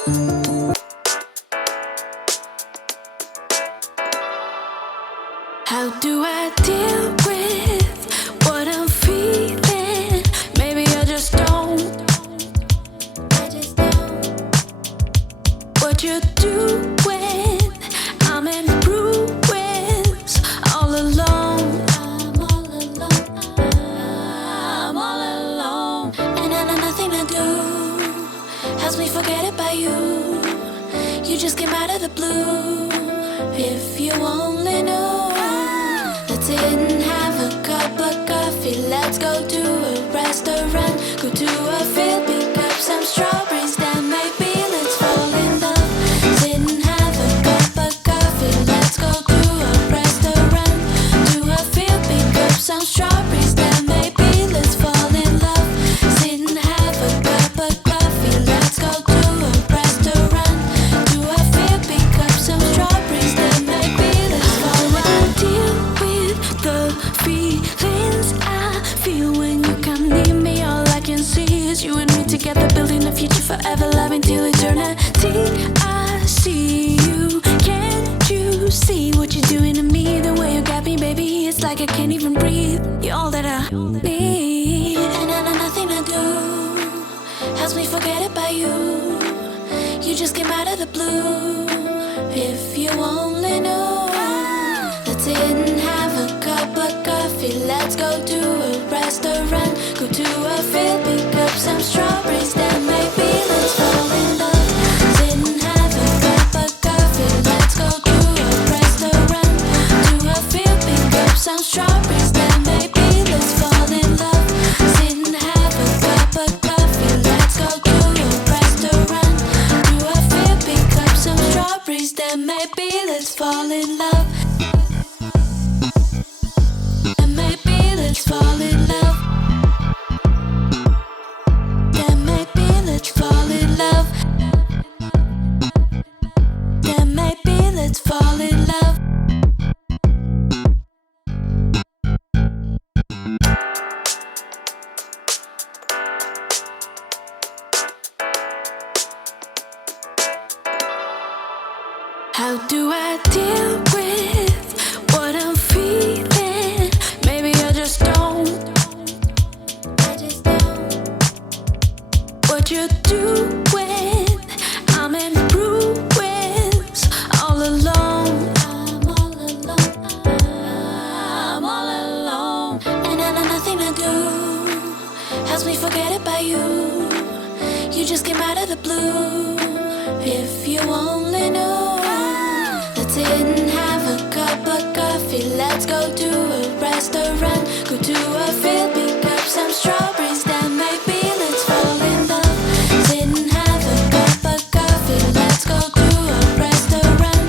How do I deal with what I'm feeling? Maybe I just don't. What you do when I'm in ruins, all alone. I'm all alone, and I know nothing to do helps me forget about you. You just came out of the blue. If you only knew. Let's sit and have a cup of coffee. Let's go to a restaurant. Go to a field, pick up some strawberries. Then maybe let's fall in love. Sit and have a cup of coffee. Let's go to a restaurant. To a field, pick up some strawberries. Then maybe let's fall in love. Sit and have a cup of coffee. Let's go to a restaurant. To a field, pick up some strawberries. Then maybe let's fall in love. Deal with the feelings I feel when you come near me. All I can see is you and me together, building a future forever, loving till eternity. I see you, can't you see what you're doing to me? The way you got me, baby, it's like I can't even breathe. You're all that I need, and I know nothing to do helps me forget about you. You just came out of the blue. If you only knew. Let's sit and have a cup of coffee. Let's go to a restaurant. Go to a field, pick up some strawberries. Then maybe let's fall in love. Sit and have a cup of coffee. Let's go to a restaurant. To a field, pick up some strawberries. Then maybe let's fall in love. Sit and have a cup of coffee. Let's go to a restaurant. To a field, pick up some strawberries. Then maybe let's fall in love. And maybe let's fall in love. Then maybe let's fall in love. Then maybe let's fall in love. How do I deal with what I'm feeling? Maybe I just don't. What you do when I'm in ruins, all alone. I'm all alone, and I know nothing to do helps me forget about you. You just came out of the blue. If you only knew. Let's sit and have a cup of coffee. Let's go to a restaurant. Go to a field, pick up some strawberries. Then maybe let's fall in love. Sit and have a cup of coffee. Let's go to a restaurant.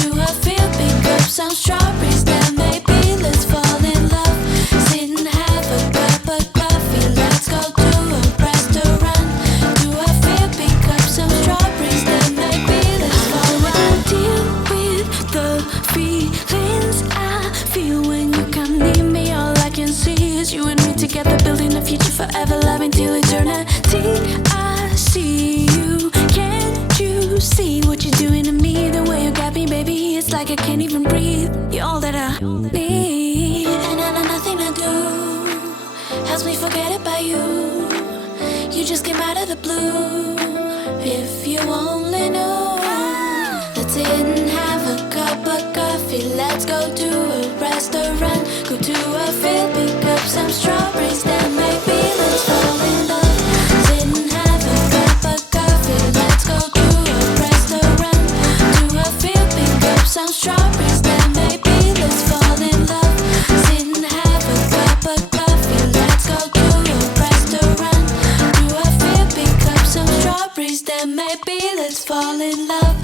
To a field, pick up some strawberries. Then maybe let's fall in love. Sit and have a cup of coffee. Let's go to a restaurant. To a field, pick up some strawberries. Then maybe let's fall in love. Deal with the feelings I feel when you come near me. All I can see is you and me together, building a future forever, loving till eternity. I see you, can't you see what you're doing to me? The way you got me, baby, it's like I can't even breathe. You're all that I need, and I know nothing to do helps me forget about you. You just came out of the blue. If you only knew. Let's sit and have a cup of coffee. Let's go to a restaurant. Go to a field, pick up some strawberries. Then maybe let's fall in love. Sit and have a cup of coffee. Let's go to a restaurant. To a field, pick up some strawberries. Then maybe let's fall in love. Sit and have a cup of coffee. Let's go to a restaurant. To a field, pick up some strawberries. Then maybe let's fall in love.